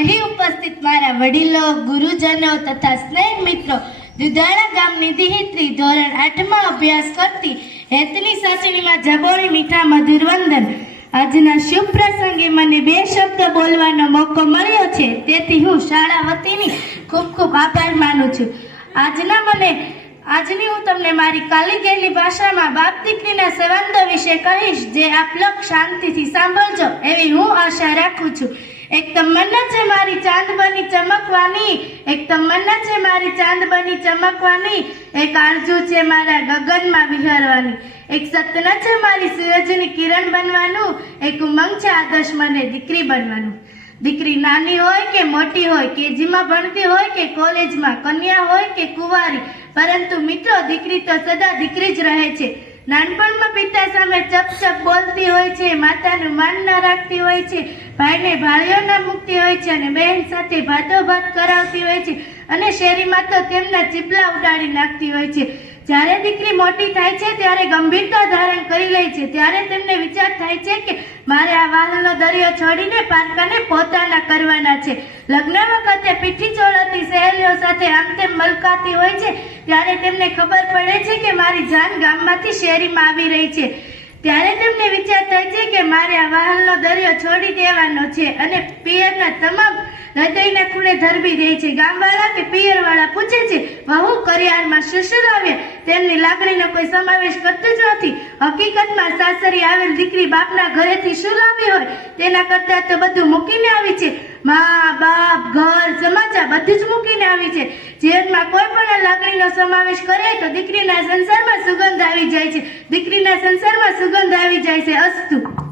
અહીં ઉપસ્થિત મારા વડીલો, ગુરુજનો તથા સ્નેહ મિત્રો, દુધાળા ગામની દિહિત્રી ધોરણ 8માં અભ્યાસ કરતી હેતની સાચણીમાં જબોળી મીઠા મધુર વંદન. આજના શુભ પ્રસંગે મને 2 શબ્દ બોલવાનો મોકો મળ્યો છે, તેથી હું શાળા વતીની ખૂબ ખૂબ આભાર માનું છું. આજની હું તમને મારી કાલી ગયેલી ભાષામાં બાપ દીકરીના સંબંધો વિશે કહીશ, જે આપ લોક શાંતિથી સાંભળજો એવી હું આશા રાખું છું. એક તમન્ના છે મારી ચાંદ બની ચમકવાની, એક તમન્ના છે મારી ચાંદ બની ચમકવાની, એક આરજુ છે મારા ગગનમાં વિહરવાની, એક સપના છે મારી સૂરજની કિરણ બનવાનું, એક ઉમંગ છે આદર્શ મને દીકરી બનવાનું. દીકરી નાની હોય કે મોટી હોય, કેજીમાં ભણતી હોય કે કોલેજમાં, કન્યા હોય કે કુંવારી, પરંતુ મિત્રો દીકરી તો સદા દીકરી જ રહે છે. નાનપણમાં પિતા સામે ચપ બોલતી હોય છે, માતાનું માન ના રાખતી હોય છે, ભાઈને ભાળીઓ ના મૂકતી હોય છે અને બહેન સાથે ભાતોભાત કરાવતી હોય છે અને શેરીમાં તો તેમના ચીપલા ઉડાડી નાખતી હોય છે. જ્યારે દીકરી મોટી થાય છે ત્યારે ગંભીરતા ધારણ કરી લે છે, ત્યારે તેમને વિચાર થાય છે કે મારે આ વાલનો દરિયો છોડીને પારકાને પોતાના કરવાના છે. લગ્ન વખતે પીઠી ચોળાતી સહેલીઓ સાથે આમ તેમ મલકાતી હોય છે, ત્યારે તેમને ખબર પડે છે કે મારી જાન ગામમાંથી શહેરીમાં આવી રહી છે. ત્યારે તેમને વિચાર થાય છે કે મારે આ વાહનનો દરિયો છોડી દેવાનો છે અને પિયરના તમામ હૃદયના ખૂણે ધરબી દે છે. ગામવાળા કે પિયરવાળા પૂછે છે, વહુ કરિયારમાં શું લાવ્યા? તેમની લાગણીનો કોઈ સમાવેશ કરતું જ નથી. હકીકતમાં સાસરી આવેલ દીકરી બાપના ઘરેથી શું લાવી હોય તેના કરતા તો બધું મૂકીને આવી છે. મા બાપ, ઘર, સમાચાર બધું જ મૂકીને આવી છે. જીવનમાં કોઈ પણ લાગણીનો સમાવેશ કરે તો દીકરીના સંસારમાં સુગંધ આવી જાય છે, દીકરીના સંસારમાં સુગંધ આવી જાય છે. અસ્તુ.